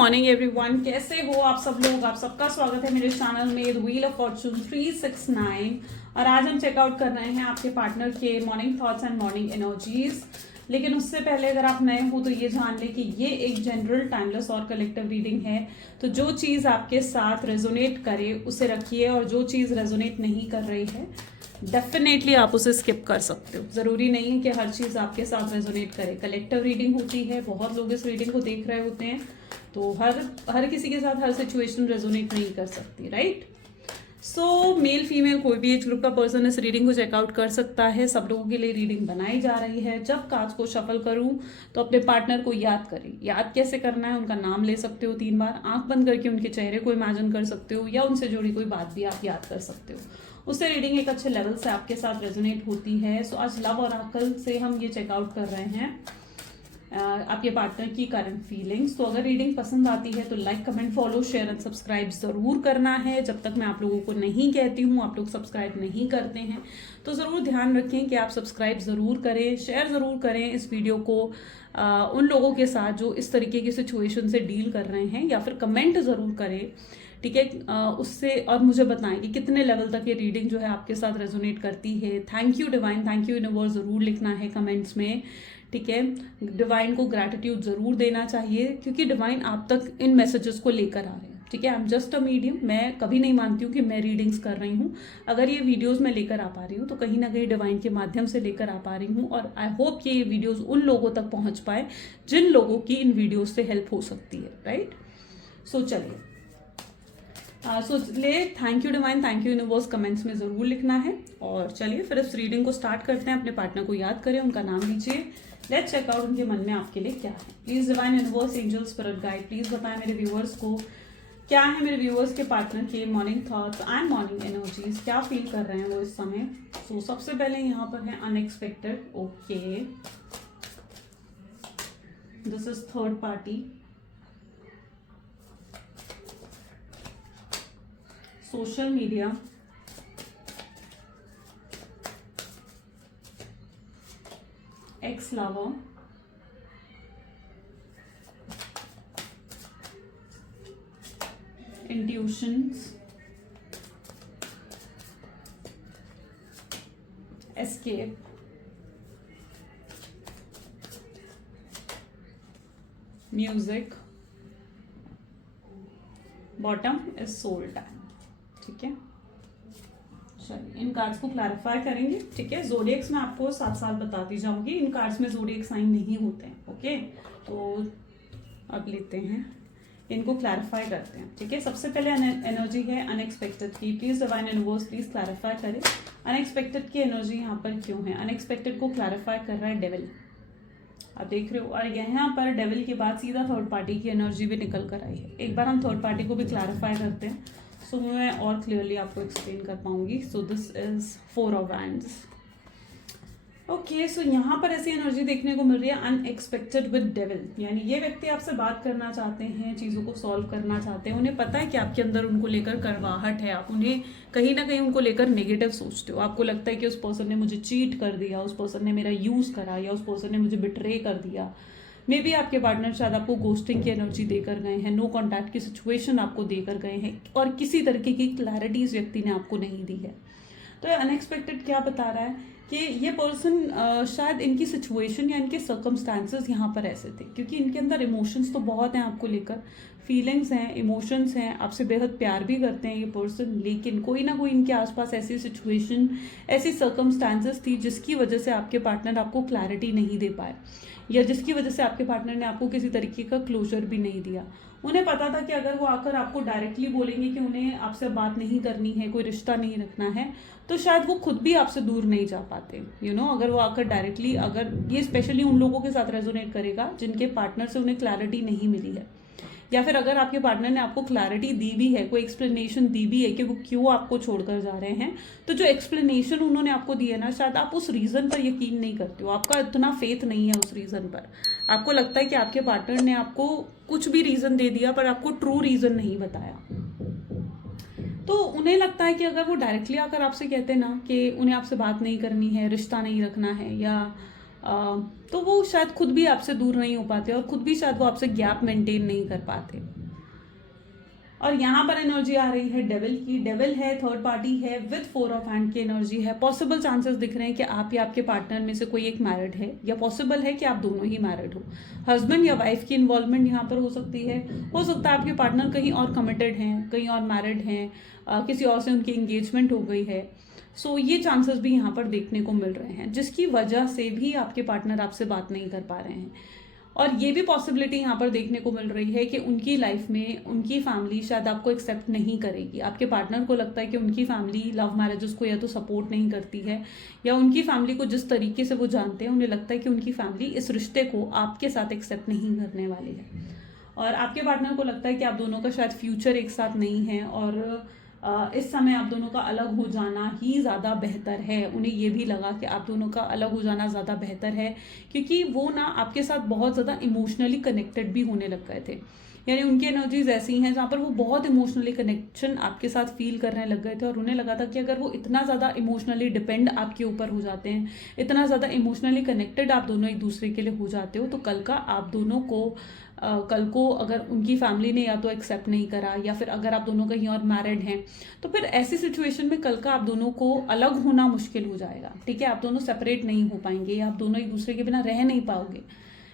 Morning everyone, कैसे हो आप सब लोग। आप सबका स्वागत है मेरे चैनल में द व्हील ऑफ फॉर्चून 369। और आज हम चेकआउट कर रहे हैं आपके पार्टनर के morning thoughts and morning energies. लेकिन उससे पहले अगर आप नए हो तो ये जान ले कि ये एक जनरल टाइमलेस और कलेक्टिव रीडिंग है। तो जो चीज़ आपके साथ रेजोनेट करे उसे रखिए, और जो चीज़ रेजोनेट नहीं कर रही है डेफिनेटली आप उसे स्किप कर सकते हो। ज़रूरी नहीं है कि हर चीज़ आपके साथ रेजोनेट करे। कलेक्टिव रीडिंग होती है, बहुत लोग इस रीडिंग को देख रहे होते हैं, तो हर किसी के साथ हर सिचुएशन रेजोनेट नहीं कर सकती, राइट। सो मेल फीमेल कोई भी एज ग्रुप का पर्सन इस रीडिंग को चेकआउट कर सकता है। सब लोगों के लिए रीडिंग बनाई जा रही है। जब कार्ड्स को शफल करूं तो अपने पार्टनर को याद करें। याद कैसे करना है, उनका नाम ले सकते हो 3 बार, आंख बंद करके उनके चेहरे को इमेजिन कर सकते हो, या उनसे जुड़ी कोई बात भी आप याद कर सकते हो। उससे रीडिंग एक अच्छे लेवल से आपके साथ रेजोनेट होती है। सो आज लव और अकल से हम ये चेकआउट कर रहे हैं आपके पार्टनर की करंट फीलिंग्स। तो अगर रीडिंग पसंद आती है तो like, comment, follow, share and subscribe ज़रूर करना है। जब तक मैं आप लोगों को नहीं कहती हूँ, आप लोग सब्सक्राइब नहीं करते हैं, तो ज़रूर ध्यान रखें कि आप सब्सक्राइब ज़रूर करें, शेयर ज़रूर करें इस वीडियो को उन लोगों के साथ जो इस तरीके की सिचुएशन से डील कर रहे हैं, या फिर कमेंट ज़रूर करें, ठीक है। उससे और मुझे बताएं कि कितने लेवल तक ये रीडिंग जो है आपके साथ रेजोनेट करती है। Thank you divine, thank you universe ज़रूर लिखना है कमेंट्स में, ठीक है। डिवाइन को ग्रैटिट्यूड ज़रूर देना चाहिए, क्योंकि डिवाइन आप तक इन मैसेजेस को लेकर आ रहे हैं, ठीक है। I am just a medium. मैं कभी नहीं मानती हूँ कि मैं रीडिंग्स कर रही हूँ। अगर ये वीडियोस में लेकर आ पा रही हूँ तो कहीं ना कहीं डिवाइन के माध्यम से लेकर आ पा रही हूँ, और आई होप कि ये वीडियोस उन लोगों तक पहुँच पाए जिन लोगों की इन वीडियोज से हेल्प हो सकती है, राइट। सो चलिए, thank you divine, thank you universe comments में ज़रूर लिखना है। और चलिए फिर इस रीडिंग को स्टार्ट करते हैं। अपने पार्टनर को याद करें, उनका नाम लीजिए। लेट्स चेक आउट उनके मन में आपके लिए क्या है। Please divine universe, angel, spirit guide, please बताएं मेरे व्यूअर्स को क्या है मेरे व्यूअर्स के पार्टनर के morning thoughts and morning energies, क्या फील कर रहे हैं वो इस समय। सो सबसे पहले यहाँ पर है unexpected. Okay, this is third party, social media, ex lover, intuitions, escape, music, bottom is soul time, ठीक है। चलिए इन कार्ड्स को क्लैरिफाई करेंगे, ठीक है। जोडिएक्स में आपको साथ साथ बताती जाऊंगी। इन कार्ड्स में जोडिएक साइन नहीं होते हैं, ओके। तो अब लेते हैं, इनको क्लैरिफाई करते हैं, ठीक है। सबसे पहले एनर्जी है अनएक्सपेक्टेड की। Please divine universe please clarify करें अनएक्सपेक्टेड की एनर्जी यहाँ पर क्यों है। अनएक्सपेक्टेड को क्लैरिफाई कर रहा है डेविल, आप देख रहे हो। और यहाँ पर डेविल के बाद सीधा थर्ड पार्टी की एनर्जी भी निकल कर आई है। एक बार हम थर्ड पार्टी को भी क्लैरिफाई करते हैं, सो मैं और क्लियरली आपको एक्सप्लेन कर पाऊंगी। So this is 4 of wands. Okay, so यहाँ पर ऐसी एनर्जी देखने को मिल रही है अनएक्सपेक्टेड विद डेविल। यानी ये व्यक्ति आपसे बात करना चाहते हैं, चीज़ों को सॉल्व करना चाहते हैं। उन्हें पता है कि आपके अंदर उनको लेकर कड़वाहट है, आप उन्हें कहीं ना कहीं उनको लेकर नेगेटिव सोचते हो। आपको लगता है कि उस पर्सन ने मुझे चीट कर दिया, उस पर्सन ने मेरा यूज़ करा, या उस पर्सन ने मुझे बिट्रे कर दिया। मे बी आपके पार्टनर शायद आपको गोस्टिंग की एनर्जी देकर गए हैं, नो कॉन्टैक्ट की सिचुएशन आपको देकर गए हैं, और किसी तरीके की क्लैरिटी इस व्यक्ति ने आपको नहीं दी है। तो अनएक्सपेक्टेड क्या बता रहा है कि ये पर्सन शायद इनकी सिचुएशन या इनके सर्कमस्टांसेस यहाँ पर ऐसे थे, क्योंकि इनके अंदर इमोशंस तो बहुत हैं आपको लेकर, फीलिंग्स हैं, इमोशंस हैं, आपसे बेहद प्यार भी करते हैं ये पर्सन। लेकिन कोई ना कोई इनके आसपास ऐसी सिचुएशन, ऐसी सर्कमस्टांसेस थी जिसकी वजह से आपके पार्टनर आपको क्लैरिटी नहीं दे पाए, या जिसकी वजह से आपके पार्टनर ने आपको किसी तरीके का क्लोजर भी नहीं दिया। उन्हें पता था कि अगर वो आकर आपको डायरेक्टली बोलेंगे कि उन्हें आपसे बात नहीं करनी है, कोई रिश्ता नहीं रखना है, तो शायद वो खुद भी आपसे दूर नहीं जा पाते। अगर वो आकर डायरेक्टली, अगर ये स्पेशली उन लोगों के साथ रेजोनेट करेगा जिनके पार्टनर से उन्हें क्लैरिटी नहीं मिली है, या फिर अगर आपके पार्टनर ने आपको क्लैरिटी दी भी है, कोई एक्सप्लेनेशन दी भी है कि वो क्यों आपको छोड़कर जा रहे हैं, तो जो एक्सप्लेनेशन उन्होंने आपको दी है ना, शायद आप उस रीज़न पर यकीन नहीं करते हो, आपका इतना फेथ नहीं है उस रीज़न पर। आपको लगता है कि आपके पार्टनर ने आपको कुछ भी रीज़न दे दिया पर आपको ट्रू रीज़न नहीं बताया। तो उन्हें लगता है कि अगर वो डायरेक्टली आकर आपसे कहते ना कि उन्हें आपसे बात नहीं करनी है, रिश्ता नहीं रखना है, या तो वो शायद खुद भी आपसे दूर नहीं हो पाते और खुद भी शायद वो आपसे गैप मेंटेन नहीं कर पाते। और यहाँ पर एनर्जी आ रही है डेविल की। डेविल है, थर्ड पार्टी है, विद 4 ऑफ हैंड की एनर्जी है। पॉसिबल चांसेस दिख रहे हैं कि आप या आपके पार्टनर में से कोई एक मैरिड है, या पॉसिबल है कि आप दोनों ही मैरिड हो। हस्बैंड या वाइफ की इन्वॉल्वमेंट यहाँ पर हो सकती है। हो सकता है आपके पार्टनर कहीं और कमिटेड हैं, कहीं और मैरिड हैं, किसी और से उनकी एंगेजमेंट हो गई है। सो ये चांसेस भी यहाँ पर देखने को मिल रहे हैं, जिसकी वजह से भी आपके पार्टनर आपसे बात नहीं कर पा रहे हैं। और ये भी पॉसिबिलिटी यहाँ पर देखने को मिल रही है कि उनकी लाइफ में उनकी फैमिली शायद आपको एक्सेप्ट नहीं करेगी। आपके पार्टनर को लगता है कि उनकी फैमिली लव मैरिजेस को या तो सपोर्ट नहीं करती है, या उनकी फैमिली को जिस तरीके से वो जानते हैं उन्हें लगता है कि उनकी फैमिली इस रिश्ते को आपके साथ एक्सेप्ट नहीं करने वाली है। और आपके पार्टनर को लगता है कि आप दोनों का शायद फ्यूचर एक साथ नहीं है, और इस समय आप दोनों का अलग हो जाना ही ज़्यादा बेहतर है। उन्हें ये भी लगा कि आप दोनों का अलग हो जाना ज़्यादा बेहतर है, क्योंकि वो ना आपके साथ बहुत ज़्यादा इमोशनली कनेक्टेड भी होने लग गए थे। यानी उनकी एनर्जीज ऐसी हैं जहाँ पर वो बहुत इमोशनली कनेक्शन आपके साथ फील करने लग गए थे, और उन्हें लगा था कि अगर वो इतना ज़्यादा इमोशनली डिपेंड आपके ऊपर हो जाते हैं, इतना ज़्यादा इमोशनली कनेक्टेड आप दोनों एक दूसरे के लिए हो जाते हो, तो कल का आप दोनों को कल को अगर उनकी फैमिली ने या तो एक्सेप्ट नहीं करा, या फिर अगर आप दोनों कहीं और मैरिड हैं, तो फिर ऐसी सिचुएशन में कल का आप दोनों को अलग होना मुश्किल हो जाएगा। ठीक है, आप दोनों सेपरेट नहीं हो पाएंगे, या आप दोनों एक दूसरे के बिना रह नहीं पाओगे,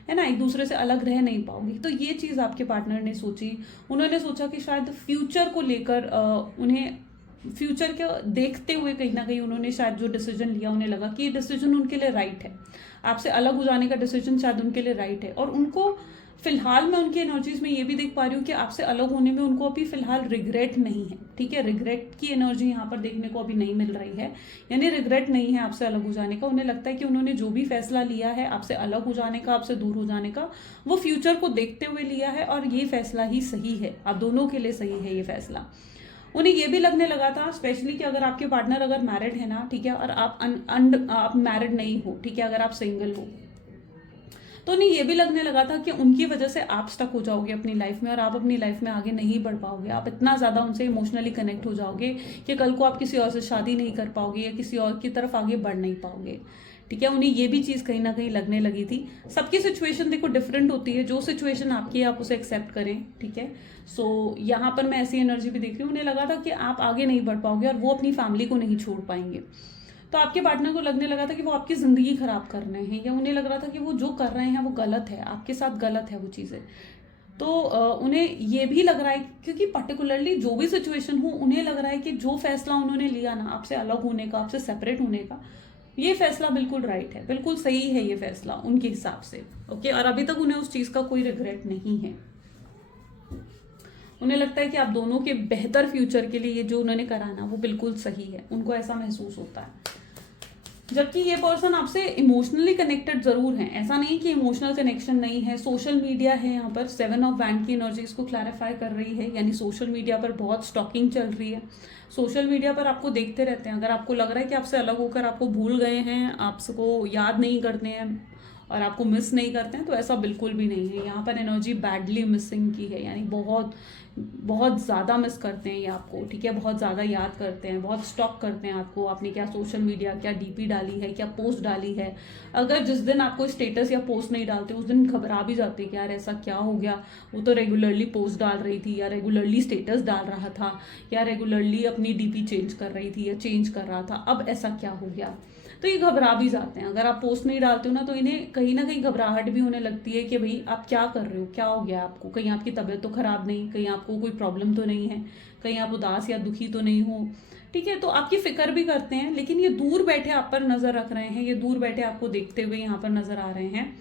है ना, एक दूसरे से अलग रह नहीं पाओगे। तो ये चीज़ आपके पार्टनर ने सोची। उन्होंने सोचा कि शायद फ्यूचर को लेकर उन्हें फ्यूचर के देखते हुए कहीं ना कहीं उन्होंने शायद जो डिसीजन लिया, उन्हें लगा कि ये डिसीजन उनके लिए राइट है। आपसे अलग हो जाने का डिसीजन शायद उनके लिए राइट है, और उनको फिलहाल मैं उनकी एनर्जीज में ये भी देख पा रही हूँ कि आपसे अलग होने में उनको अभी फिलहाल रिग्रेट नहीं है। ठीक है, रिग्रेट की एनर्जी यहाँ पर देखने को अभी नहीं मिल रही है, यानी रिग्रेट नहीं है आपसे अलग हो जाने का। उन्हें लगता है कि उन्होंने जो भी फैसला लिया है आपसे अलग हो जाने का, आपसे दूर हो जाने का, वो फ्यूचर को देखते हुए लिया है, और ये फैसला ही सही है, आप दोनों के लिए सही है ये फैसला। उन्हें ये भी लगने लगा था स्पेशली कि अगर आपके पार्टनर अगर मैरिड है ना, ठीक है, और आप मैरिड नहीं हो, ठीक है, अगर आप सिंगल हो, तो उन्हें ये भी लगने लगा था कि उनकी वजह से आप स्टक हो जाओगे अपनी लाइफ में, और आप अपनी लाइफ में आगे नहीं बढ़ पाओगे। आप इतना ज़्यादा उनसे इमोशनली कनेक्ट हो जाओगे कि कल को आप किसी और से शादी नहीं कर पाओगे, या किसी और की तरफ आगे बढ़ नहीं पाओगे। ठीक है, उन्हें ये भी चीज़ कहीं ना कहीं लगने लगी थी। सबकी सिचुएशन देखो डिफरेंट होती है, जो सिचुएशन आपकी है आप उसे एक्सेप्ट करें। ठीक है, सो यहाँ पर मैं ऐसी एनर्जी भी देख रही हूँ। उन्हें लगा था कि आप आगे नहीं बढ़ पाओगे, और वो अपनी फैमिली को नहीं छोड़ पाएंगे। तो आपके पार्टनर को लगने लगा था कि वो आपकी ज़िंदगी खराब कर रहे हैं, या उन्हें लग रहा था कि वो जो कर रहे हैं वो गलत है, आपके साथ गलत है वो चीज़ें। तो उन्हें ये भी लग रहा है, क्योंकि पर्टिकुलरली जो भी सिचुएशन हो, उन्हें लग रहा है कि जो फैसला उन्होंने लिया ना आपसे अलग होने का, आपसे सेपरेट होने का, ये फैसला बिल्कुल राइट है, बिल्कुल सही है ये फैसला उनके हिसाब से। ओके, और अभी तक उन्हें उस चीज़ का कोई रिग्रेट नहीं है। उन्हें लगता है कि आप दोनों के बेहतर फ्यूचर के लिए ये जो उन्होंने करा ना वो बिल्कुल सही है, उनको ऐसा महसूस होता है। जबकि ये पर्सन आपसे इमोशनली कनेक्टेड जरूर है, ऐसा नहीं कि इमोशनल कनेक्शन नहीं है। सोशल मीडिया है यहाँ पर, 7 ऑफ वैंड की एनर्जी इसको क्लैरिफाई कर रही है, यानी सोशल मीडिया पर बहुत स्टॉकिंग चल रही है। सोशल मीडिया पर आपको देखते रहते हैं। अगर आपको लग रहा है कि आपसे अलग होकर आपको भूल गए हैं, आपको याद नहीं करते हैं और आपको मिस नहीं करते हैं, तो ऐसा बिल्कुल भी नहीं है। यहाँ पर एनर्जी बैडली मिसिंग की है, यानी बहुत बहुत ज़्यादा मिस करते हैं ये आपको। ठीक है, बहुत ज़्यादा याद करते हैं, बहुत स्टॉक करते हैं आपको। आपने क्या सोशल मीडिया, क्या डीपी डाली है, क्या पोस्ट डाली है। अगर जिस दिन आपको स्टेटस या पोस्ट नहीं डालते उस दिन घबरा भी जाते हैं कि यार ऐसा क्या हो गया, वो तो रेगुलरली पोस्ट डाल रही थी, या रेगुलरली स्टेटस डाल रहा था, या रेगुलरली अपनी डीपी चेंज कर रही थी या चेंज कर रहा था, अब ऐसा क्या हो गया। तो ये घबरा भी जाते हैं। अगर आप पोस्ट नहीं डालते हो ना, तो इन्हें कहीं ना कहीं घबराहट भी होने लगती है कि भाई आप क्या कर रहे हो, क्या हो गया आपको, कहीं आपकी तबीयत तो खराब नहीं, कहीं आपको कोई प्रॉब्लम तो नहीं है, कहीं आप उदास या दुखी तो नहीं हो। ठीक है, तो आपकी फिक्र भी करते हैं, लेकिन ये दूर बैठे आप पर नजर रख रहे हैं, ये दूर बैठे आपको देखते हुए यहाँ पर नजर आ रहे हैं।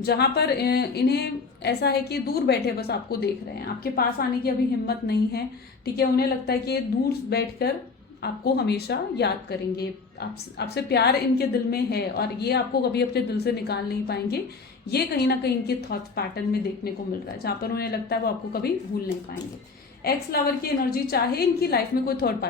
जहाँ पर इन्हें ऐसा है कि दूर बैठे बस आपको देख रहे हैं, आपके पास आने की अभी हिम्मत नहीं है। ठीक है, उन्हें लगता है कि ये दूर बैठकर आपको हमेशा याद करेंगे, आपसे प्यार इनके दिल में है, और ये आपको कभी अपने दिल से निकाल नहीं पाएंगे। ये कहीं ना कहीं इनके थॉट पैटर्न में देखने को मिल रहा है, जहाँ पर उन्हें लगता है वो आपको कभी भूल नहीं पाएंगे। एक्स लवर की एनर्जी, चाहे इनकी लाइफ में कोई थर्ड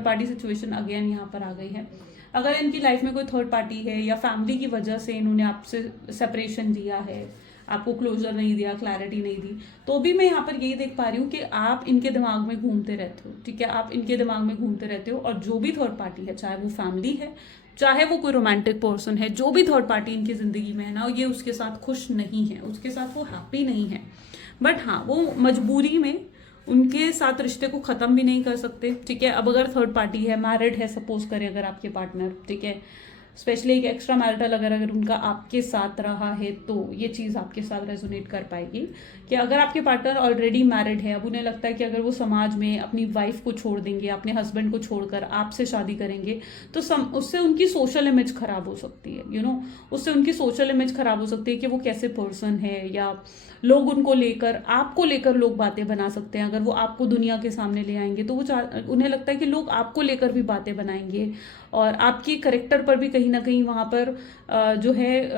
पार्टी सिचुएशन अगेन यहाँ पर आ गई है। अगर इनकी लाइफ में कोई थर्ड पार्टी है, या फैमिली की वजह से इन्होंने आपसे सेपरेशन दिया है, आपको क्लोजर नहीं दिया, क्लैरिटी नहीं दी, तो भी मैं यहाँ पर यही देख पा रही हूँ कि आप इनके दिमाग में घूमते रहते हो। ठीक है, आप इनके दिमाग में घूमते रहते हो, और जो भी थर्ड पार्टी है, चाहे वो फैमिली है, चाहे वो कोई रोमांटिक पर्सन है, जो भी थर्ड पार्टी इनकी जिंदगी में है ना, ये उसके साथ खुश नहीं है, उसके साथ वो हैप्पी नहीं है। बट हाँ, वो मजबूरी में उनके साथ रिश्ते को ख़त्म भी नहीं कर सकते, ठीक है। अब अगर थर्ड पार्टी है, मैरिड है, सपोज करें अगर आपके पार्टनर, ठीक है, स्पेशली एक एक्स्ट्रा मैरिटल अगर उनका आपके साथ रहा है, तो ये चीज़ आपके साथ रेजोनेट कर पाएगी कि अगर आपके पार्टनर ऑलरेडी मैरिड है, अब उन्हें लगता है कि अगर वो समाज में अपनी वाइफ को छोड़ देंगे, अपने हस्बैंड को छोड़कर आपसे शादी करेंगे, तो उससे उनकी सोशल इमेज खराब हो सकती है, उससे उनकी सोशल इमेज खराब हो सकती है कि वो कैसे पर्सन है, या लोग उनको लेकर, आपको लेकर लोग बातें बना सकते हैं। अगर वो आपको दुनिया के सामने ले आएंगे तो उन्हें लगता है कि लोग आपको लेकर भी बातें बनाएंगे, और आपकी करेक्टर पर भी कहीं ना कहीं वहाँ पर जो है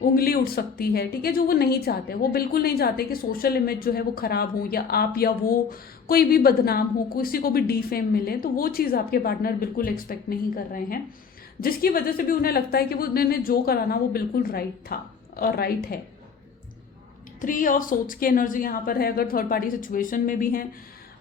उंगली उठ सकती है, ठीक है, जो वो नहीं चाहते। वो बिल्कुल नहीं चाहते कि सोशल इमेज जो है वो खराब हो, या आप या वो कोई भी बदनाम हो, किसी को भी डीफेम मिले, तो वो चीज़ आपके पार्टनर बिल्कुल एक्सपेक्ट नहीं कर रहे हैं, जिसकी वजह से भी उन्हें लगता है कि वो उन्होंने जो कराना वो बिल्कुल राइट था और राइट है। 3 ऑफ सोच की एनर्जी यहाँ पर है, अगर थर्ड पार्टी सिचुएशन में भी हैं।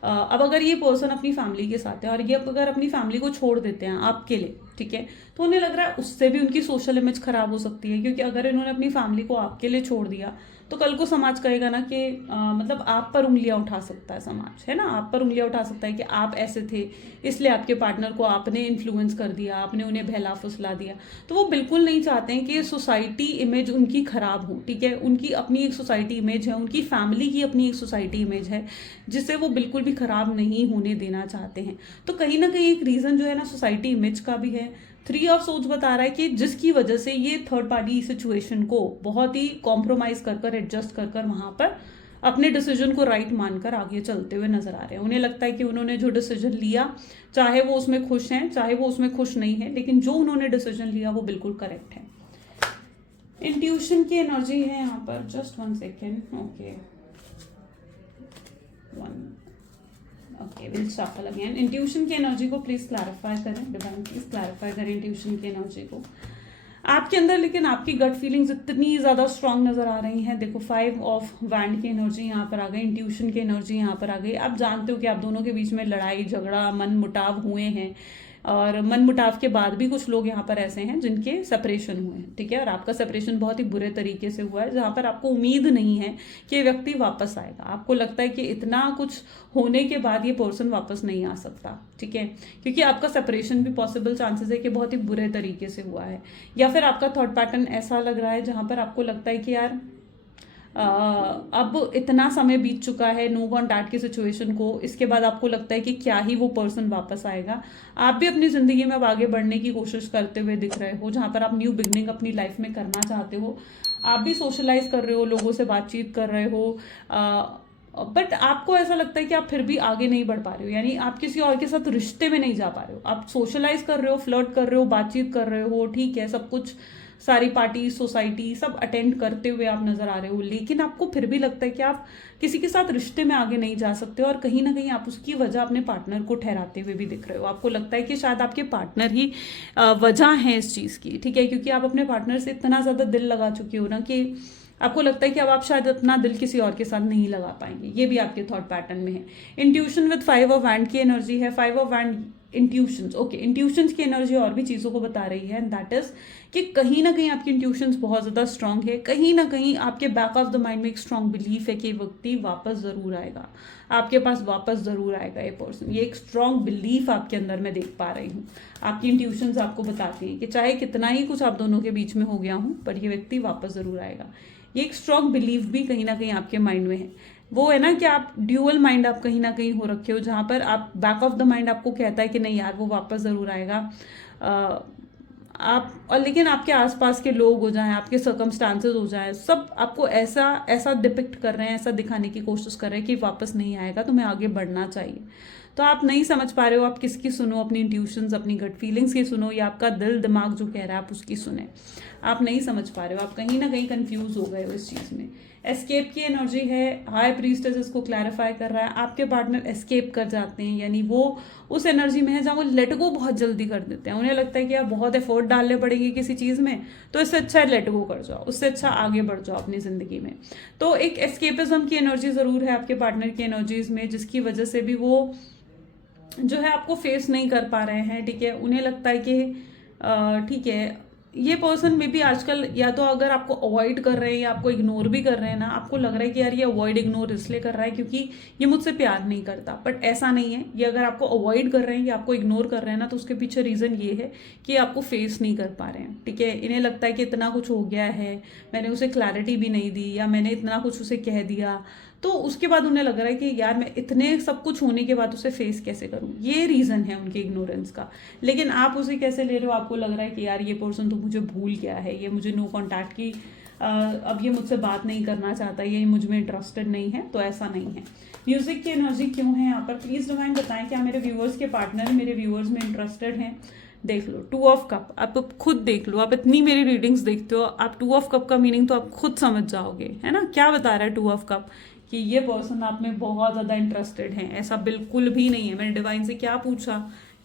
अब अगर ये पर्सन अपनी फैमिली के साथ है, और ये अगर अपनी फैमिली को छोड़ देते हैं आपके लिए, ठीक है, तो उन्हें लग रहा है उससे भी उनकी सोशल इमेज खराब हो सकती है, क्योंकि अगर इन्होंने अपनी फैमिली को आपके लिए छोड़ दिया, तो कल को समाज कहेगा ना कि मतलब आप पर उंगलियां उठा सकता है समाज, है ना, आप पर उंगलियां उठा सकता है कि आप ऐसे थे, इसलिए आपके पार्टनर को आपने इन्फ्लुएंस कर दिया, आपने उन्हें बहला फुसला दिया। तो वो बिल्कुल नहीं चाहते हैं कि सोसाइटी इमेज उनकी खराब हो, ठीक है। उनकी अपनी एक सोसाइटी इमेज है, उनकी फैमिली की अपनी एक सोसाइटी इमेज है, जिसे वो बिल्कुल भी खराब नहीं होने देना चाहते हैं। तो कहीं ना कहीं एक रीजन जो है ना सोसाइटी इमेज का भी है। 3 ऑफ सोच बता रहा है कि जिसकी वजह से ये थर्ड पार्टी सिचुएशन को बहुत ही कॉम्प्रोमाइज कर एडजस्ट कर वहां पर अपने डिसीजन को राइट मानकर आगे चलते हुए नजर आ रहे हैं। उन्हें लगता है कि उन्होंने जो डिसीजन लिया, चाहे वो उसमें खुश हैं, चाहे वो उसमें खुश नहीं है, लेकिन जो उन्होंने डिसीजन लिया वो बिल्कुल करेक्ट है। इंट्यूशन की एनर्जी है यहाँ पर, just 1 second, okay will shuffle again. Intuition की एनर्जी को प्लीज क्लैरिफाई करें, डिवाइन प्लीज क्लैरिफाई करें इंट्यूशन की एनर्जी को आपके अंदर। लेकिन आपकी गट फीलिंग्स इतनी ज्यादा स्ट्रांग नजर आ रही हैं। देखो 5 ऑफ वैंड की एनर्जी यहाँ पर आ गई, इंट्यूशन की एनर्जी यहाँ पर आ गई। आप जानते हो कि आप दोनों के बीच में लड़ाई झगड़ा मन मुटाव हुए हैं, और मन मुटाव के बाद भी कुछ लोग यहाँ पर ऐसे हैं जिनके सेपरेशन हुए हैं, ठीक है, और आपका सेपरेशन बहुत ही बुरे तरीके से हुआ है, जहाँ पर आपको उम्मीद नहीं है कि ये व्यक्ति वापस आएगा। आपको लगता है कि इतना कुछ होने के बाद ये पर्सन वापस नहीं आ सकता, ठीक है, क्योंकि आपका सेपरेशन भी पॉसिबल चांसेस है कि बहुत ही बुरे तरीके से हुआ है। या फिर आपका थॉट पैटर्न ऐसा लग रहा है जहाँ पर आपको लगता है कि यार अब इतना समय बीत चुका है नो कॉन्टैक्ट की सिचुएशन को, इसके बाद आपको लगता है कि क्या ही वो पर्सन वापस आएगा। आप भी अपनी जिंदगी में अब आगे बढ़ने की कोशिश करते हुए दिख रहे हो, जहां पर आप न्यू बिगनिंग अपनी लाइफ में करना चाहते हो। आप भी सोशलाइज कर रहे हो, लोगों से बातचीत कर रहे हो, बट आपको ऐसा लगता है कि आप फिर भी आगे नहीं बढ़ पा रहे हो, यानी आप किसी और के साथ रिश्ते में नहीं जा पा रहे हो। आप सोशलाइज कर रहे हो, फ्लर्ट कर रहे हो, बातचीत कर रहे हो, ठीक है, सब कुछ, सारी पार्टी सोसाइटी सब अटेंड करते हुए आप नजर आ रहे हो, लेकिन आपको फिर भी लगता है कि आप किसी के साथ रिश्ते में आगे नहीं जा सकते, और कहीं ना कहीं आप उसकी वजह अपने पार्टनर को ठहराते हुए भी दिख रहे हो। आपको लगता है कि शायद आपके पार्टनर ही वजह है इस चीज़ की, ठीक है, क्योंकि आप अपने पार्टनर से इतना ज़्यादा दिल लगा चुके हो ना कि आपको लगता है कि अब आप शायद अपना दिल किसी और के साथ नहीं लगा पाएंगे। ये भी आपके थॉट पैटर्न में है। इंट्यूशन विद 5 ऑफ वैंड की एनर्जी है। 5 of wand intuitions, okay, intuitions की एनर्जी और भी चीज़ों को बता रही है, एंड दैट इज कि कहीं ना कहीं आपकी इंट्यूशंस बहुत ज़्यादा स्ट्रांग है। कहीं ना कहीं आपके बैक ऑफ द माइंड में एक स्ट्रांग बिलीफ है कि व्यक्ति वापस ज़रूर आएगा, आपके पास वापस ज़रूर आएगा ये पर्सन। ये एक स्ट्रांग बिलीफ आपके अंदर मैं देख पा रही हूँ। आपकी इंट्यूशंस आपको बताती हैं कि चाहे कितना ही कुछ आप दोनों के बीच में हो गया हूँ, पर ये व्यक्ति वापस ज़रूर आएगा। ये एक स्ट्रांग बिलीफ भी कहीं ना कहीं आपके माइंड में है। वो है ना कि आप ड्यूअल माइंड आप कहीं ना कहीं हो रखे हो, जहाँ पर आप बैक ऑफ द माइंड आपको कहता है कि नहीं यार वो वापस ज़रूर आएगा, आप, और लेकिन आपके आसपास के लोग हो जाएं, आपके सर्कमस्टांसेस हो जाएं, सब आपको ऐसा ऐसा डिपिक्ट कर रहे हैं, ऐसा दिखाने की कोशिश कर रहे हैं कि वापस नहीं आएगा, तुम्हें आगे बढ़ना चाहिए। तो आप नहीं समझ पा रहे हो आप किसकी सुनो, अपनी इंट्यूशंस, अपनी गट फीलिंग्स की सुनो, या आपका दिल दिमाग जो कह रहा है आप उसकी सुने। आप नहीं समझ पा रहे हो, आप कहीं ना कहीं कंफ्यूज हो गए हो इस चीज़ में। एस्केप की एनर्जी है। हाई प्रीस्टेस इसको क्लैरिफाई कर रहा है, आपके पार्टनर एस्केप कर जाते हैं, यानी वो उस एनर्जी में है जहाँ वो लेट गो बहुत जल्दी कर देते हैं। उन्हें लगता है कि आप बहुत एफर्ट डालने पड़ेंगे किसी चीज़ में, तो इससे अच्छा है लेट गो कर जाओ, उससे अच्छा आगे बढ़ जाओ अपनी ज़िंदगी में। तो एक एस्केपिज्म की एनर्जी ज़रूर है आपके पार्टनर की एनर्जीज में, जिसकी वजह से भी वो जो है आपको फेस नहीं कर पा रहे हैं, ठीक है। उन्हें लगता है कि ठीक है, ये पर्सन में भी आजकल या तो अगर आपको अवॉइड कर रहे हैं या आपको इग्नोर भी कर रहे हैं ना, आपको लग रहा है कि यार ये अवॉइड इग्नोर इसलिए कर रहा है क्योंकि ये मुझसे प्यार नहीं करता, बट ऐसा नहीं है। ये अगर आपको अवॉइड कर रहे हैं या आपको इग्नोर कर रहे हैं ना, तो उसके पीछे रीज़न ये है कि आपको फेस नहीं कर पा रहे हैं। ठीक है, इन्हें लगता है कि इतना कुछ हो गया है, मैंने उसे क्लैरिटी भी नहीं दी या मैंने इतना कुछ उसे कह दिया, तो उसके बाद उन्हें लग रहा है कि यार मैं इतने सब कुछ होने के बाद उसे फेस कैसे करूं। ये रीज़न है उनके इग्नोरेंस का। लेकिन आप उसे कैसे ले रहे हो, आपको लग रहा है कि यार ये पर्सन तो मुझे भूल गया है, ये मुझे नो कॉन्टैक्ट की अब ये मुझसे बात नहीं करना चाहता, ये मुझ में इंटरेस्टेड नहीं है, तो ऐसा नहीं है। म्यूजिक की एनर्जी क्यों है यहाँ पर, प्लीज डिवाइन बताएं क्या मेरे व्यूअर्स के पार्टनर मेरे व्यूअर्स में इंटरेस्टेड हैं। देख लो 2 ऑफ कप, आप खुद देख लो, आप इतनी मेरी रीडिंग्स देखते हो, आप 2 ऑफ कप का मीनिंग तो आप खुद समझ जाओगे, है ना। क्या बता रहा है 2 ऑफ कप, कि ये पर्सन आप में बहुत ज़्यादा इंटरेस्टेड है। ऐसा बिल्कुल भी नहीं है। मैंने डिवाइन से क्या पूछा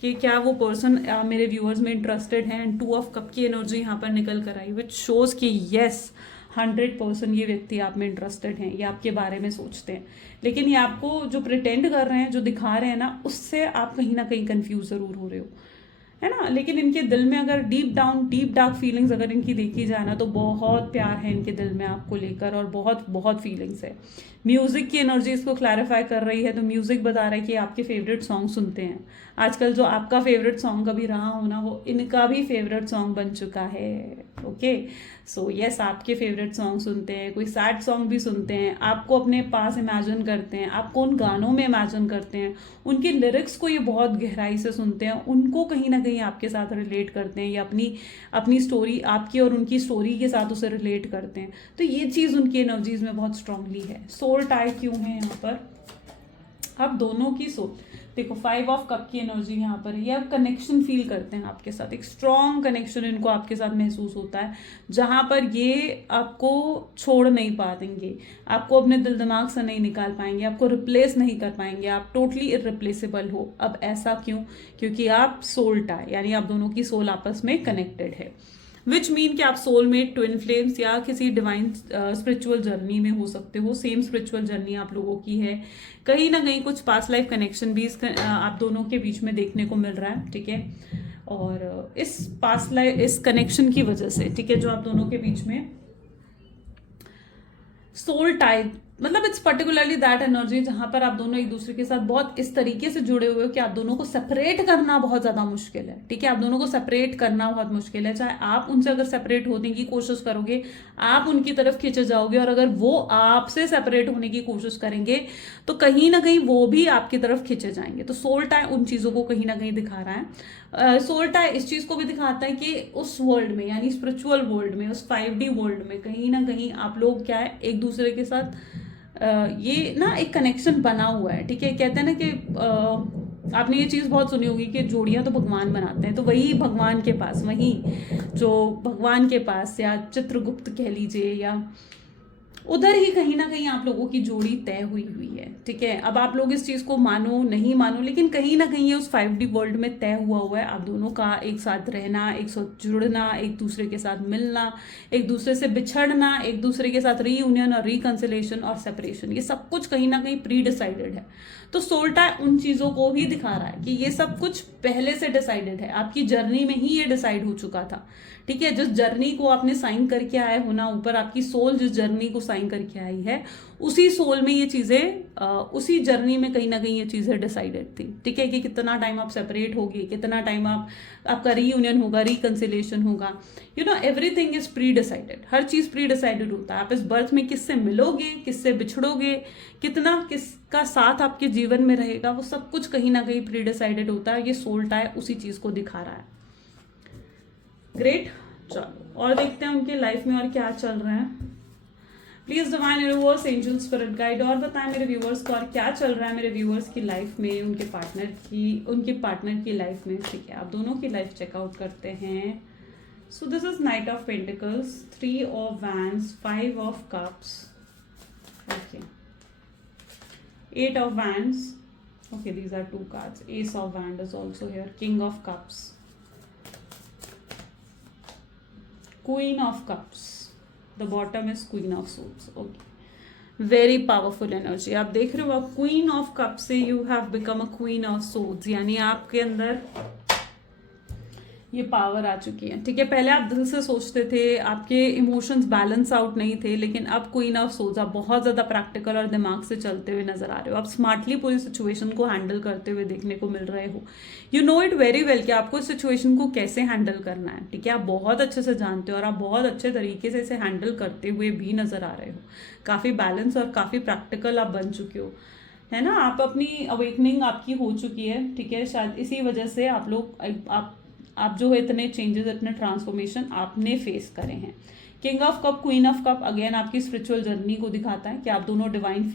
कि क्या वो पर्सन मेरे व्यूअर्स में इंटरेस्टेड है, एंड 2 ऑफ कप की एनर्जी यहाँ पर निकल कर आई, विच शोज कि येस 100% ये व्यक्ति आप में इंटरेस्टेड हैं, ये आपके बारे में सोचते हैं। लेकिन ये आपको जो प्रिटेंड कर रहे हैं, जो दिखा रहे हैं ना, उससे आप कहीं ना कहीं कंफ्यूज ज़रूर हो रहे हो, है ना। लेकिन इनके दिल में अगर deep down deep dark feelings अगर इनकी देखी जाए ना, तो बहुत प्यार है इनके दिल में आपको लेकर, और बहुत बहुत फीलिंग्स है। म्यूजिक की एनर्जी इसको क्लैरिफाई कर रही है, तो म्यूजिक बता रहा है कि आपके फेवरेट सॉन्ग सुनते हैं आजकल। जो आपका फेवरेट सॉन्ग कभी रहा हो ना, वो इनका भी फेवरेट सॉन्ग बन चुका है। ओके, सो यस, आपके फेवरेट सॉन्ग सुनते हैं, कोई सैड सॉन्ग भी सुनते हैं, आपको अपने पास इमेजिन करते हैं, आपको उन गानों में इमेजिन करते हैं, उनके लिरिक्स को ये बहुत गहराई से सुनते हैं, उनको कहीं ना कहीं आपके साथ रिलेट करते हैं, या अपनी स्टोरी आपकी और उनकी स्टोरी के साथ उसे रिलेट करते हैं। तो ये चीज़ उनकी एनर्जीज में बहुत स्ट्रांगली है। सोल टाई क्यों है यहाँ पर, आप दोनों की सोल, देखो 5 ऑफ कप की एनर्जी यहाँ पर है। ये आप कनेक्शन फील करते हैं आपके साथ, एक स्ट्रॉन्ग कनेक्शन इनको आपके साथ महसूस होता है, जहाँ पर ये आपको छोड़ नहीं पाएंगे, आपको अपने दिल दिमाग से नहीं निकाल पाएंगे, आपको रिप्लेस नहीं कर पाएंगे, आप टोटली इररिप्लेसेबल हो। अब ऐसा क्यों, क्योंकि आप सोल टाई, यानी आप दोनों की सोल आपस में कनेक्टेड है, विच मीन कि आप सोलमेट, ट्विन फ्लेम्स या किसी डिवाइन स्पिरिचुअल जर्नी में हो सकते हो। सेम स्पिरिचुअल जर्नी आप लोगों की है, कहीं ना कहीं कुछ पास्ट लाइफ कनेक्शन भी आप दोनों के बीच में देखने को मिल रहा है। ठीक है, और इस पास्ट लाइफ, इस कनेक्शन की वजह से, ठीक है, जो आप दोनों के बीच में सोल टाइप, मतलब इट्स पर्टिकुलरली दैट एनर्जी जहां पर आप दोनों एक दूसरे के साथ बहुत इस तरीके से जुड़े हुए हो कि आप दोनों को सेपरेट करना बहुत ज्यादा मुश्किल है। ठीक है, आप दोनों को सेपरेट करना बहुत मुश्किल है। चाहे आप उनसे अगर सेपरेट होने की कोशिश करोगे, आप उनकी तरफ खींचे जाओगे, और अगर वो आपसे सेपरेट होने की कोशिश करेंगे तो कहीं ना कहीं वो भी आपकी तरफ खींचे जाएंगे। तो सोल टाई उन चीजों को कहीं ना कहीं दिखा रहा है। सोल टाई इस चीज को भी दिखाता है कि उस वर्ल्ड में, यानी स्पिरिचुअल वर्ल्ड में, उस 5D वर्ल्ड में कहीं ना कहीं आप लोग क्या है, एक दूसरे के साथ ये ना एक कनेक्शन बना हुआ है। ठीक है, कहते हैं ना कि आपने ये चीज़ बहुत सुनी होगी कि जोड़ियां तो भगवान बनाते हैं, तो वही भगवान के पास, वही जो भगवान के पास, या चित्रगुप्त कह लीजिए, या उधर ही कहीं ना कहीं आप लोगों की जोड़ी तय हुई है। ठीक है, अब आप लोग इस चीज को मानो नहीं मानो, लेकिन कहीं ना कहीं ये उस 5D वर्ल्ड में तय हुआ है आप दोनों का एक साथ रहना, एक साथ जुड़ना, एक दूसरे के साथ मिलना, एक दूसरे से बिछड़ना, एक दूसरे के साथ रीयूनियन और रिकंसिलेशन और सेपरेशन, ये सब कुछ कहीं ना कहीं प्री डिसाइडेड है। तो सोल टाई उन चीजों को भी दिखा रहा है कि ये सब कुछ पहले से डिसाइडेड है, आपकी जर्नी में ही ये डिसाइड हो चुका था। ठीक है, जिस जर्नी को आपने साइन करके आए हो ना, ऊपर आपकी सोल जिस जर्नी को साइन करके आई है, उसी सोल में ये चीजें, उसी जर्नी में कहीं ना कहीं ये चीजें डिसाइडेड थी। ठीक है, कि कितना टाइम आप सेपरेट होगी, कितना टाइम आपका रीयूनियन होगा, रिकंसिलेशन होगा, you know everything is pre decided. हर चीज प्री डिसाइडेड होता है। आप इस बर्थ में किससे मिलोगे, किससे बिछड़ोगे, कितना किसका साथ आपके जीवन में रहेगा, वो सब कुछ कहीं ना कहीं प्री डिसाइडेड होता है। ये सोल टाई उसी चीज को दिखा रहा है। ग्रेट, चलो और देखते हैं उनके लाइफ में और क्या चल रहा है। Please divine universe, angel, spirit guide, और बताएं मेरे व्यूअर्स को और क्या चल रहा है मेरे व्यूअर्स की लाइफ में, उनके पार्टनर की लाइफ में। ठीक है, आप दोनों की लाइफ चेकआउट करते हैं। सो this is night of pentacles, 3 of wands, 5 of cups, okay, 8 of wands, okay, these are 2 cards, ace of wand is also here, king of cups, queen of cups, the bottom is queen of swords, okay, very powerful energy। आप देख रहे हो, आप queen of cups से you have become a queen of swords, यानी आपके अंदर ये पावर आ चुकी है, ठीक है। पहले आप दिल से सोचते थे, आपके इमोशंस बैलेंस आउट नहीं थे, लेकिन अब क्वीन ऑफ सोल्स, आप बहुत ज्यादा प्रैक्टिकल और दिमाग से चलते हुए नजर आ रहे हो। आप स्मार्टली पूरी सिचुएशन को हैंडल करते हुए देखने को मिल रहे हो। You know it very well कि आपको इस सिचुएशन को कैसे हैंडल करना है, ठीक है। आप बहुत अच्छे से जानते हो और आप बहुत अच्छे तरीके से इसे हैंडल करते हुए भी नजर आ रहे हो। काफी बैलेंस और काफी प्रैक्टिकल आप बन चुके हो, है ना। आप अपनी अवेकनिंग आपकी हो चुकी है, ठीक है। शायद इसी वजह से आप लोग आप जो है इतने चेंजेस, इतने ट्रांसफॉर्मेशन आपने फेस करे हैं। King of cup, queen of cup, again आपकी स्पिरिचुअल जर्नी को दिखाता है कि आप दोनों डिवाइन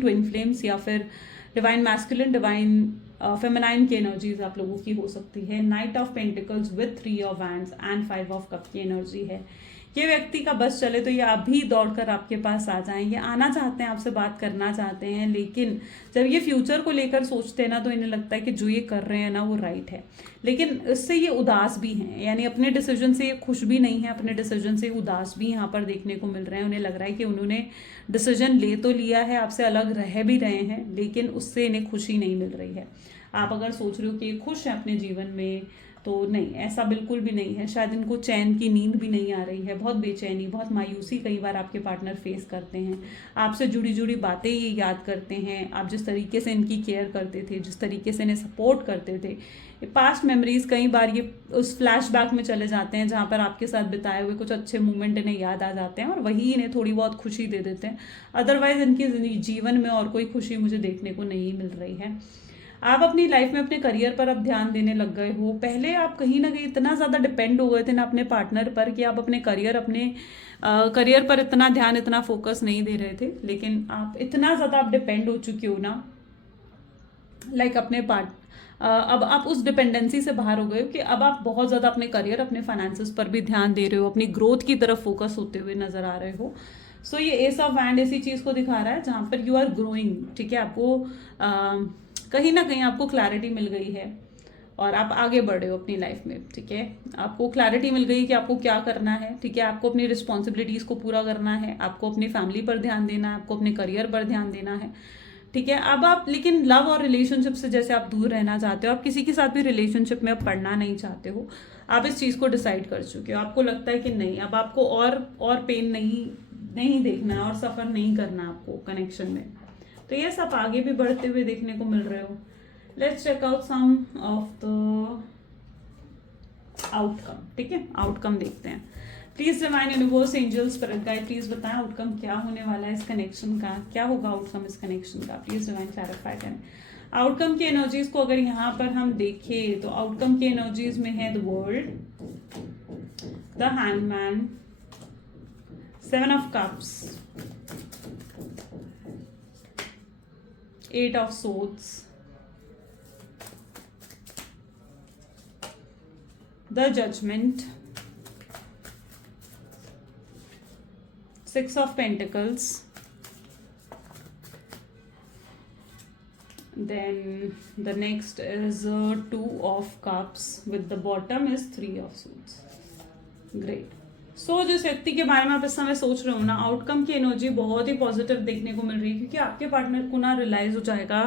ट्विन फ्लेम्स या फिर डिवाइन मैस्कुलिन, डिवाइन फेमिनाइन की एनर्जीज आप लोगों की हो सकती है। Night of pentacles with 3 of wands and 5 of cup की एनर्जी है। ये व्यक्ति का बस चले तो ये अभी दौड़कर आपके पास आ जाएं, ये आना चाहते हैं, आपसे बात करना चाहते हैं, लेकिन जब ये फ्यूचर को लेकर सोचते हैं ना तो इन्हें लगता है कि जो ये कर रहे हैं ना वो राइट है, लेकिन इससे ये उदास भी हैं। यानी अपने डिसीजन से ये खुश भी नहीं है, अपने डिसीजन से उदास भी यहाँ पर देखने को मिल रहे हैं। उन्हें लग रहा है कि उन्होंने डिसीजन ले तो लिया है, आपसे अलग रह भी रहे हैं, लेकिन उससे इन्हें खुशी नहीं मिल रही है। आप अगर सोच रहे हो कि ये खुश है अपने जीवन में, तो नहीं, ऐसा बिल्कुल भी नहीं है। शायद इनको चैन की नींद भी नहीं आ रही है, बहुत बेचैनी, बहुत मायूसी कई बार आपके पार्टनर फेस करते हैं। आपसे जुड़ी जुड़ी बातें ये याद करते हैं, आप जिस तरीके से इनकी केयर करते थे, जिस तरीके से इन्हें सपोर्ट करते थे। पास्ट मेमोरीज कई बार ये उस फ्लैशबैक में चले जाते हैं जहाँ पर आपके साथ बिताए हुए कुछ अच्छे मोमेंट इन्हें याद आ जाते हैं और वही इन्हें थोड़ी बहुत खुशी दे देते हैं। अदरवाइज इनकी जीवन में और कोई खुशी मुझे देखने को नहीं मिल रही है। आप अपनी लाइफ में अपने करियर पर अब ध्यान देने लग गए हो। पहले आप कहीं ना कहीं इतना ज़्यादा डिपेंड हो गए थे ना अपने पार्टनर पर कि आप अपने करियर पर इतना ध्यान, इतना फोकस नहीं दे रहे थे, लेकिन आप इतना ज़्यादा आप डिपेंड हो चुके हो ना, लाइक अपने अब आप उस डिपेंडेंसी से बाहर हो गए हो कि अब आप बहुत ज़्यादा अपने करियर, अपने फाइनेंसेस पर भी ध्यान दे रहे हो, अपनी ग्रोथ की तरफ फोकस होते हुए नजर आ रहे हो। सो ये एस ऑफ वैंड ऐसी चीज़ को दिखा रहा है जहाँ पर यू आर ग्रोइंग, ठीक है। आपको कहीं ना कहीं आपको क्लैरिटी मिल गई है और आप आगे बढ़ रहे हो अपनी लाइफ में, ठीक है। आपको क्लैरिटी मिल गई कि आपको क्या करना है, ठीक है। आपको अपनी रिस्पॉन्सिबिलिटीज़ को पूरा करना है, आपको अपनी फैमिली पर ध्यान देना है, आपको अपने करियर पर ध्यान देना है, ठीक है। अब आप लेकिन लव और रिलेशनशिप से जैसे आप दूर रहना चाहते हो, आप किसी के साथ भी रिलेशनशिप में अब पढ़ना नहीं चाहते हो, आप इस चीज़ को डिसाइड कर चुके हो। आपको लगता है कि नहीं, अब आपको और पेन नहीं देखना है और सफ़र नहीं करना आपको कनेक्शन में। तो ये सब आगे भी बढ़ते हुए देखने को मिल रहे हो। Let's check out some of the outcome, ठीक है। आउटकम देखते हैं। Please divine universe, angels, spirit guide, please बताएं आउटकम क्या होने वाला है इस कनेक्शन का, क्या होगा आउटकम इस कनेक्शन का। प्लीज डिवाइन क्लैरिफाई करें आउटकम की एनर्जीज को। अगर यहाँ पर हम देखें तो आउटकम की एनर्जीज में है the world, the hangman, 7 of cups, 8 of swords, the judgment, 6 of pentacles, then the next is 2 of cups, with the bottom is 3 of swords. Great. जिस व्यक्ति के बारे में आप इस समय सोच रहे हो ना, आउटकम की एनर्जी बहुत ही पॉजिटिव देखने को मिल रही है, क्योंकि आपके पार्टनर को ना रियलाइज हो जाएगा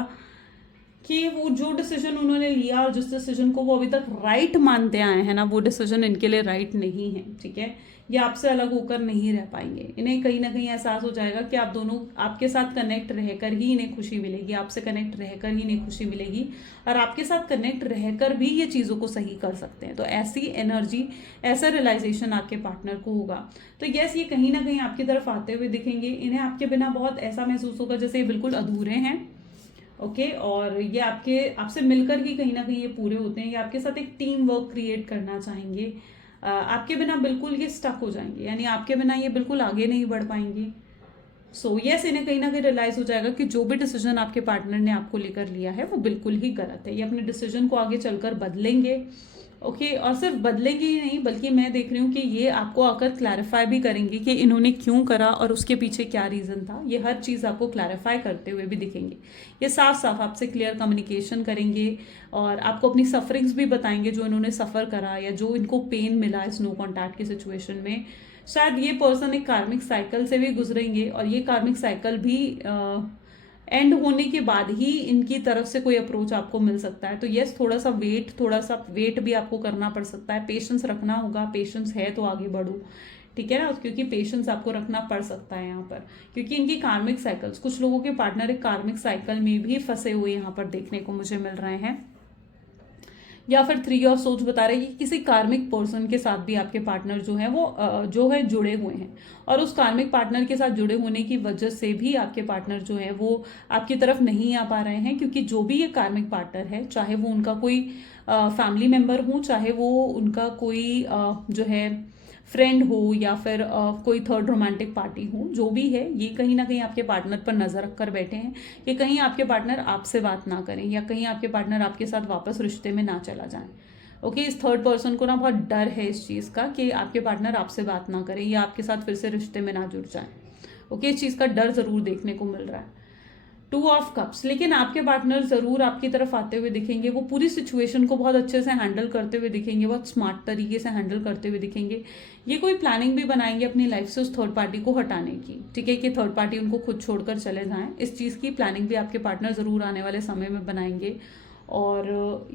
कि वो जो डिसीजन उन्होंने लिया और जिस डिसीजन को वो अभी तक राइट मानते आए हैं ना, वो डिसीजन इनके लिए राइट नहीं है, ठीक है। ये आपसे अलग होकर नहीं रह पाएंगे। इन्हें कहीं ना कहीं एहसास हो जाएगा कि आप दोनों आपके साथ कनेक्ट रहकर ही इन्हें खुशी मिलेगी, आपसे कनेक्ट रहकर ही इन्हें खुशी मिलेगी, और आपके साथ कनेक्ट रहकर भी ये चीज़ों को सही कर सकते हैं। तो ऐसी एनर्जी, ऐसा रियलाइजेशन आपके पार्टनर को होगा। तो यस, ये कहीं ना कहीं आपकी तरफ आते हुए दिखेंगे। इन्हें आपके बिना बहुत ऐसा महसूस होगा जैसे ये बिल्कुल अधूरे हैं, ओके। और ये आपसे मिलकर ही कहीं ना कहीं ये पूरे होते हैं। ये आपके साथ एक टीम वर्क क्रिएट करना चाहेंगे। आपके बिना बिल्कुल ये स्टक हो जाएंगे, यानी आपके बिना ये बिल्कुल आगे नहीं बढ़ पाएंगे। सो यस, इन्हें कहीं ना कहीं रियलाइज हो जाएगा कि जो भी डिसीजन आपके पार्टनर ने आपको लेकर लिया है वो बिल्कुल ही गलत है। ये अपने डिसीजन को आगे चलकर बदलेंगे, ओके। और सिर्फ बदलेंगे ही नहीं, बल्कि मैं देख रही हूँ कि ये आपको आकर क्लैरिफाई भी करेंगे कि इन्होंने क्यों करा और उसके पीछे क्या रीज़न था। ये हर चीज़ आपको क्लैरिफाई करते हुए भी दिखेंगे। ये साफ साफ आपसे क्लियर कम्युनिकेशन करेंगे और आपको अपनी सफरिंग्स भी बताएंगे, जो इन्होंने सफ़र करा या जो इनको पेन मिला इस नो कॉन्टैक्ट की सिचुएशन में। शायद ये पर्सन एक कार्मिक साइकिल से भी गुजरेंगे और ये कार्मिक साइकिल भी एंड होने के बाद ही इनकी तरफ से कोई अप्रोच आपको मिल सकता है। तो यस, थोड़ा सा वेट भी आपको करना पड़ सकता है, पेशेंस रखना होगा। पेशेंस है तो आगे बढ़ो, ठीक है ना, क्योंकि पेशेंस आपको रखना पड़ सकता है यहाँ पर, क्योंकि इनकी कार्मिक साइकिल्स, कुछ लोगों के पार्टनर एक कार्मिक साइकिल में भी फंसे हुए यहाँ पर देखने को मुझे मिल रहे हैं। या फिर 3 ऑफ सोच बता रहे हैं कि किसी कार्मिक पर्सन के साथ भी आपके पार्टनर जो है वो जो है जुड़े हुए हैं, और उस कार्मिक पार्टनर के साथ जुड़े होने की वजह से भी आपके पार्टनर जो है वो आपकी तरफ नहीं आ पा रहे हैं, क्योंकि जो भी ये कार्मिक पार्टनर है, चाहे वो उनका कोई फैमिली मेम्बर हो, चाहे वो उनका कोई जो है फ्रेंड हो, या फिर कोई थर्ड रोमांटिक पार्टी हो, जो भी है, ये कहीं ना कहीं आपके पार्टनर पर नजर रख कर बैठे हैं कि कहीं आपके पार्टनर आपसे बात ना करें, या कहीं आपके पार्टनर आपके साथ वापस रिश्ते में ना चला जाए। ओके, इस थर्ड पर्सन को ना बहुत डर है इस चीज़ का कि आपके पार्टनर आपसे बात ना करें या आपके साथ फिर से रिश्ते में ना जुड़ जाए। ओके, इस चीज़ का डर जरूर देखने को मिल रहा है। 2 ऑफ कप्स, लेकिन आपके पार्टनर जरूर आपकी तरफ आते हुए दिखेंगे, वो पूरी सिचुएशन को बहुत अच्छे से हैंडल करते हुए दिखेंगे, बहुत स्मार्ट तरीके से हैंडल करते हुए दिखेंगे। ये कोई प्लानिंग भी बनाएंगे अपनी लाइफ से उस थर्ड पार्टी को हटाने की, ठीक है, कि थर्ड पार्टी उनको खुद छोड़कर चले जाएं। इस चीज़ की प्लानिंग भी आपके पार्टनर जरूर आने वाले समय में बनाएंगे, और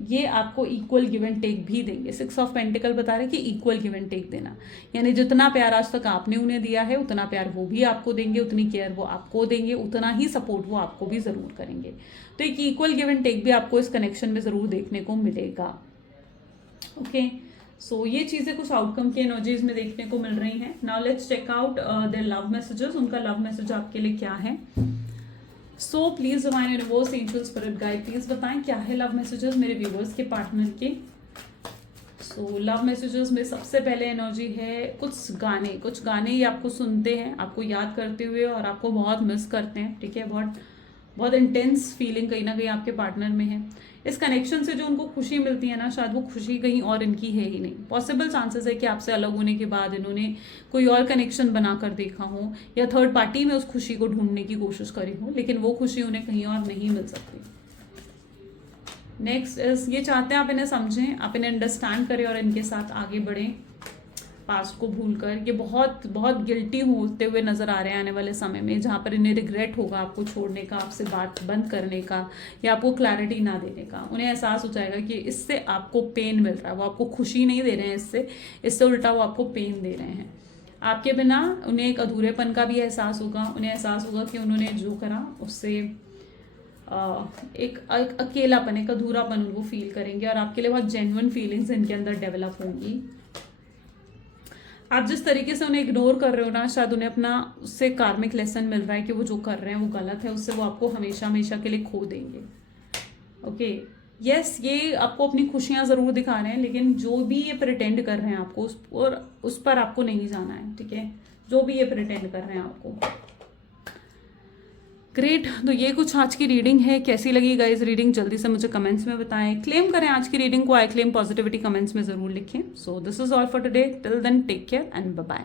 ये आपको इक्वल गिव एंड टेक भी देंगे। 6 ऑफ पेंटिकल बता रहे हैं कि इक्वल गिव एंड टेक देना, यानी जितना प्यार आज तक आपने उन्हें दिया है उतना प्यार वो भी आपको देंगे, उतनी केयर वो आपको देंगे, उतना ही सपोर्ट वो आपको भी जरूर करेंगे। तो एक इक्वल गिव एंड टेक भी आपको इस कनेक्शन में जरूर देखने को मिलेगा। ओके, सो ये चीजें कुछ आउटकम की एनर्जीज में देखने को मिल रही हैं। Now let's check out their love messages, उनका लव मैसेज आपके लिए क्या है। So please divine universe, angel, spirit guide, please बताएं क्या है लव मैसेजेस मेरे व्यूवर्स के पार्टनर के। सो लव मैसेजेस में सबसे पहले एनर्जी है कुछ गाने ये आपको सुनते हैं, आपको याद करते हुए, और आपको बहुत मिस करते हैं, ठीक है, बहुत इंटेंस फीलिंग कहीं ना कहीं आपके पार्टनर में है। इस कनेक्शन से जो उनको खुशी मिलती है ना, शायद वो खुशी कहीं और इनकी है ही नहीं। पॉसिबल चांसेस है कि आपसे अलग होने के बाद इन्होंने कोई और कनेक्शन बनाकर देखा हो, या थर्ड पार्टी में उस खुशी को ढूंढने की कोशिश करी हो, लेकिन वो खुशी उन्हें कहीं और नहीं मिल सकती। नेक्स्ट इज, ये चाहते हैं आप इन्हें समझें, आप इन्हें अंडरस्टैंड करें और इनके साथ आगे बढ़ें पास्ट को भूलकर। ये बहुत बहुत गिल्टी होते हुए नजर आ रहे हैं आने वाले समय में, जहाँ पर इन्हें रिग्रेट होगा आपको छोड़ने का, आपसे बात बंद करने का, या आपको क्लैरिटी ना देने का। उन्हें एहसास हो जाएगा कि इससे आपको पेन मिल रहा है, वो आपको खुशी नहीं दे रहे हैं, इससे उल्टा वो आपको पेन दे रहे हैं। आपके बिना उन्हें एक अधूरेपन का भी एहसास होगा, उन्हें एहसास होगा कि उन्होंने जो करा उससे एक अकेलापन, एक अधूरापन वो फील करेंगे, और आपके लिए बहुत जेन्युइन फीलिंग्स इनके अंदर डेवलप होंगी। आप जिस तरीके से उन्हें इग्नोर कर रहे हो ना, शायद उन्हें अपना उससे कार्मिक लेसन मिल रहा है कि वो जो कर रहे हैं वो गलत है, उससे वो आपको हमेशा हमेशा के लिए खो देंगे। ओके, यस, ये आपको अपनी खुशियां जरूर दिखा रहे हैं, लेकिन जो भी ये प्रिटेंड कर रहे हैं आपको उस पर आपको नहीं जाना है, ठीक है, जो भी ये प्रिटेंड कर रहे हैं आपको। ग्रेट, तो ये कुछ आज की रीडिंग है। कैसी लगी गाइस रीडिंग, जल्दी से मुझे कमेंट्स में बताएं। क्लेम करें आज की रीडिंग को, आई क्लेम पॉजिटिविटी कमेंट्स में जरूर लिखें। So this is all for today, till then take care and bye bye.